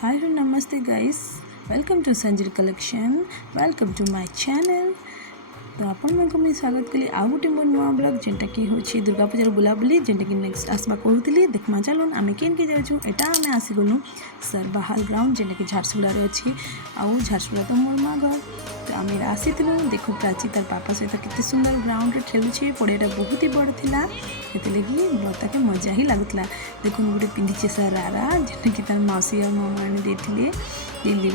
Hi, namaste guys. Welcome to Sanjir Collection. Welcome to my channel. तो आपण मैं स्वागत कली आउ गोटे मोर नुआ ब्लॉग जेनटा कि होछि दुर्गा पूजार बुलाबुली जेनटा कि नेक्स्ट आसबा कहूली देखमा चलून आम केन के जाऊँ एटा आम आसीगलु सरबाहाल ग्राउंड जेनटा कि झारसुगुड़ा अच्छी आउ झारसुगुड़ा तो मोर माँ घर तो आम आसी देखो प्राची तार पापा सहित केते सुंदर ग्राउंड खेलुछे पड़ियाटा बहुत ही बड़ थिला हेतिलगी बर्ताके मजा ही लगुला देखो गोटे पिंधिचे सारारा जेनटा कि तार मौसी और मामा आनी देथिले दिल्ली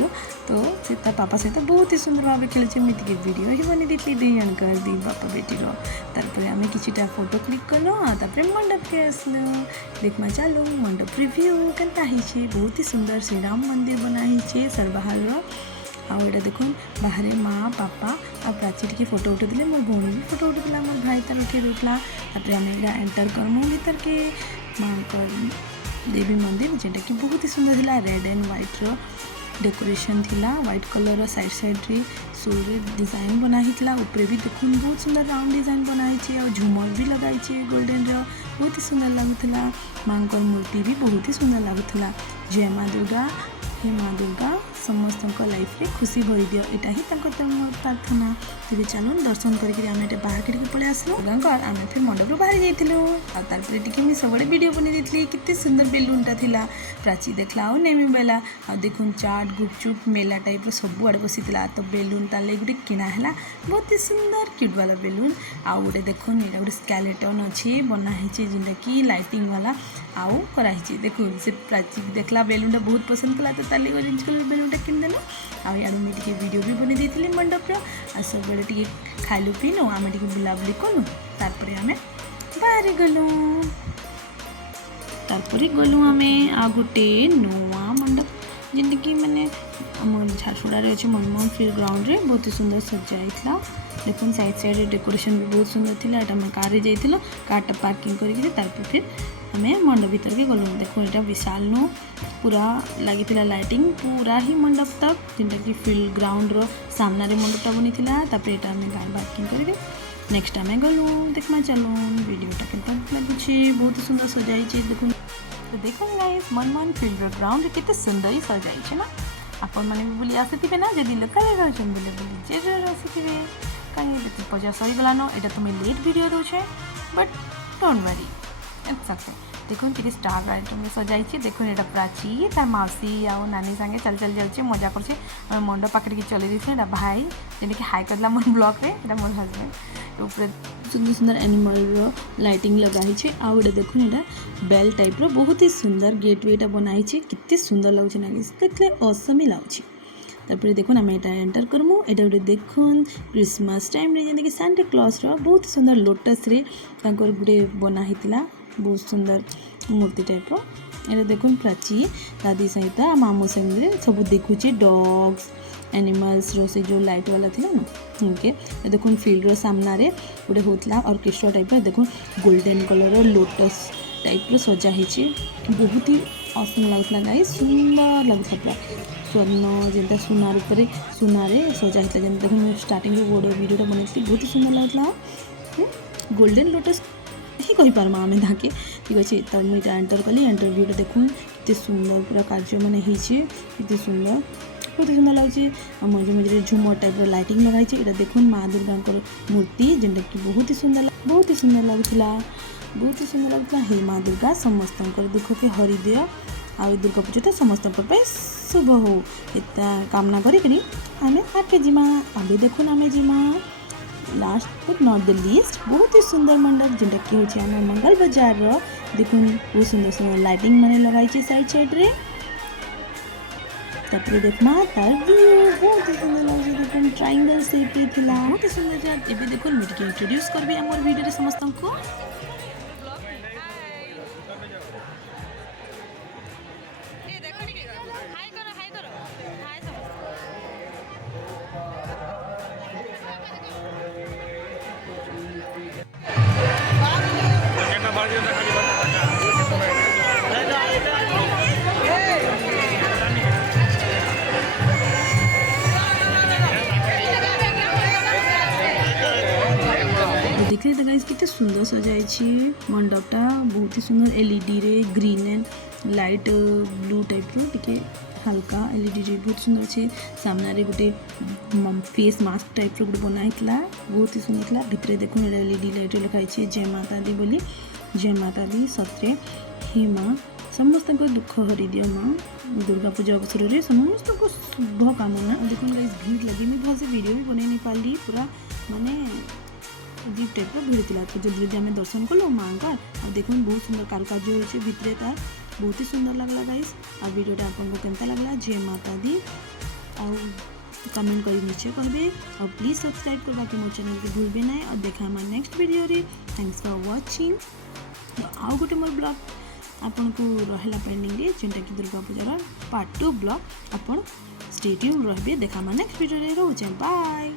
तो से तार पापा सहित बहुत ही सुंदर भाव खेलुछे मुझे वीडियो ही बनी देती दी जनकर दी बापा बेटी तारपर आम किटा फोटो क्लिक कलु तापर मंडप के आसलु देखमा चलू मंडप रिव्यू केनता होइछे बहुत ही सुंदर श्री राम मंदिर बनाई सरबाहाल आउ एटा देखो बाहर माँ पापा आ प्राची टी फोटो उठे मोर भौणी भी फोटो उठा मोर भाई तार उठे दूसरा तापर आम एंटर करमु भीतर के माँ देवी मंदिर जेटा कि बहुत ही सुंदर थिला रेड एंड व्हाइट रो डेकोरेशन थिला व्हाइट कलर साइड साइड रे सोरे डिजाइन बनाई ऊपर भी देखो बहुत सुंदर राउंड डिजाइन बनाई और झूमर भी लगाई गोल्डन रो बहुत ही सुंदर लगुला माँ मूर्ति भी बहुत ही सुंदर लगुला जय माँ दुर्गा हे माँ दुर्गा समस्त लाइफ रे खुशी भरी दियो एटा ही मोर प्रार्थना तेरे चलो दर्शन करके आम एटे बाहर करके पलि आसलु आम फिर मंडप बाहर जाइलु आरपर टी सब वीडियो बनी देती कितने सुंदर बेलूनटा थिला प्राची देखला और नेमी बेला आ देखुन चाट गुपचुप मेला टाइप सब आड़े बसी तो बेलून तार लगे गोटे किना है बहुत ही सुंदर क्यूट वाला बेलून आउ गोटे देखुन ये गोटे स्केलेटन अच्छे बनाई जेनटा कि लाइटिंग वाला आउ कराई देखो से प्राची देखला बेलूनटा बहुत पसंद कला तो तार लगे ऑरेंज कलर बेलूनटा किनदेलु आउ यार मुझे वीडियो भी बनी देती मंडपर आ सब बड़े टी खाइलु पीनु आम टी बुलाबुली कलु तारपर आम बाहर गलु तारपर गलु आम आ गोटे नुआ मंडप जेनटा कि माने आम झारसुगुड़ा अच्छे मनमोहन फील्ड ग्राउंड रे बहुत ही सुंदर सजाई देखो साइड साइड डेकोरेशन भी बहुत सुंदर थी आम कार जाइल कारटा पार्किंग करके फिर आम मंडप भीतर के गलु देखो यहाँ विशाल नो पूरा लगी लाइटिंग पूरा ही मंडप तक जेनटा कि फील्ड ग्राउंड रो सामना रे मंडपटा बनी तापर आम गाड़ी पार्किंग करके नेक्स्ट आम गलु देखमा चलो वीडियोटा केनता लगुचे बहुत ही सुंदर सजाई देखो तो देखो गाइस मनमोहन फील्ड ग्राउंड केते सुंदर ही सजाई ना आपण मैंने भी बुली आसी ना जदि लोक बोले बुली जरूर आसी कहीं पजा सरीगलान यहाँ तुम्हें लेट वीडियो रोचे but don't worry it's okay देखो कि स्टार लाइट में सजाई देखो यहाँ प्राची तार मौसी आउ नानी सांगे चल चल जाऊे मजा कर मंडप पाखे चल रही भाई जेने कि हाई करला मोर ब्लॉग रे मोर हजबैंड ऊपर सुंदर सुंदर एनिमल लाइटिंग लगाई आउ ये देखो यहाँ बेल टाइप रो बहुत ही सुंदर गेट वेटा बनाई कितने सुंदर लगुच ना देखले असम ही लगुच तापर देखो आम यहाँ एंटर करमु यहाँ गोटे देखुन क्रिसमस टाइम रे जेंति कि सांता क्लॉज रो बहुत सुंदर लोटस रे तांकर गोटे बनाई बहुत सुंदर मूर्ति टाइप रो यहाँ देखुन प्राची दादी सहित मामू संगे सब देखुचे डॉग्स एनिमल्स रो से जो लाइट वाला थी ना ओके देखुन फील्ड रो सामना रे गोटे होतला ऑर्केस्ट्रा टाइप रो देखुन गोल्डन कलर रो लोटस टाइप रो सजा हिची बहुत ही ऑसम लगुला गाइस सुंदर लगुला पूरा स्वर्ण जेनता सुनार ऊपर सुनारे सजा हिता जेन देखुन स्टार्टिंग रो बोर्ड वीडियोटा बनैथि बहुत ही सुंदर लगुला गोल्डन लोटस ही कही पारमा आम ताके ठीक अच्छे तब मुझे एंटर कली इंटरव्यूटा देखुन कितने सुंदर पूरा कार्य मैंने कितने सुंदर बहुत ही सुंदर लगे मझे मझे झूमर टाइप लाइटिंग लगाई यहाँ देखुन माँ दुर्गा मूर्ति जेनटा कि बहुत ही सुंदर लगुला बहुत ही सुंदर लगुला हे माँ दुर्गा समस्त दुख के हरि दियो आ दुर्गा पूजा समस्त शुभ हो इतना कामना करी आम आगे जीमा अभी देखुन आम जीमा last but not the least बहुत ही सुंदर मंडप जेनटा कि होछि आम मंगल बाजार रो देखुन बहुत सुंदर सुंदर लाइटिंग माने लगाई साइड साइड रे तापर देखमा तार व्यू बहुत ही सुंदर लगे देखुन ट्रायंगल शेप रे थिला बहुत ही सुंदर यार एबे देखुन मुझे इंट्रोड्यूस करबी हमर वीडियो रे समस्त को देखिए तो गाइस कितने सुंदर सजाई मंडपटा बहुत ही सुंदर एलईडी रे green and light blue type टिके हल्का एलईडी रे बहुत सुंदर अच्छे सामने गोटे फेस मास्क टाइप गोटे बनाई बहुत ही सुंदर था भितर देखो एलईडी लाइट लिखाई जय माता दी बोली जय माता दी सत्य हे माँ समस्त दुख हरि दियो माँ दुर्गा पूजा अवसर में समस्त को शुभ कामना देखो गाइस भीड़ लगी मैं भल से वीडियो भी बन नहीं पाली पूरा माने अजीब टाइप भीड़ थी तो जल्दी आम दर्शन कलु माँ का देखो बहुत सुंदर कारुकार्य होती भितर तार बहुत ही सुंदर लगला गाइस आ वीडियोटा आपको केमता लगला जय माता दी आ कमेंट कर निश्चय करेंगे और प्लीज सब्सक्राइब करवा के मो चैनल के भूलबे ना और देखा हमारे नेक्स्ट वीडियो रे थैंक्स फॉर वाचिंग आउ गोटे मोर ब्लॉग आपन को रहला पेंडिंग रे जेंटा कि दुर्गा पूजार पार्ट 2 ब्लॉग आपन स्टे ट्यून रहबे देखा हमारे नेक्स्ट वीडियो रे रहउछे बाय।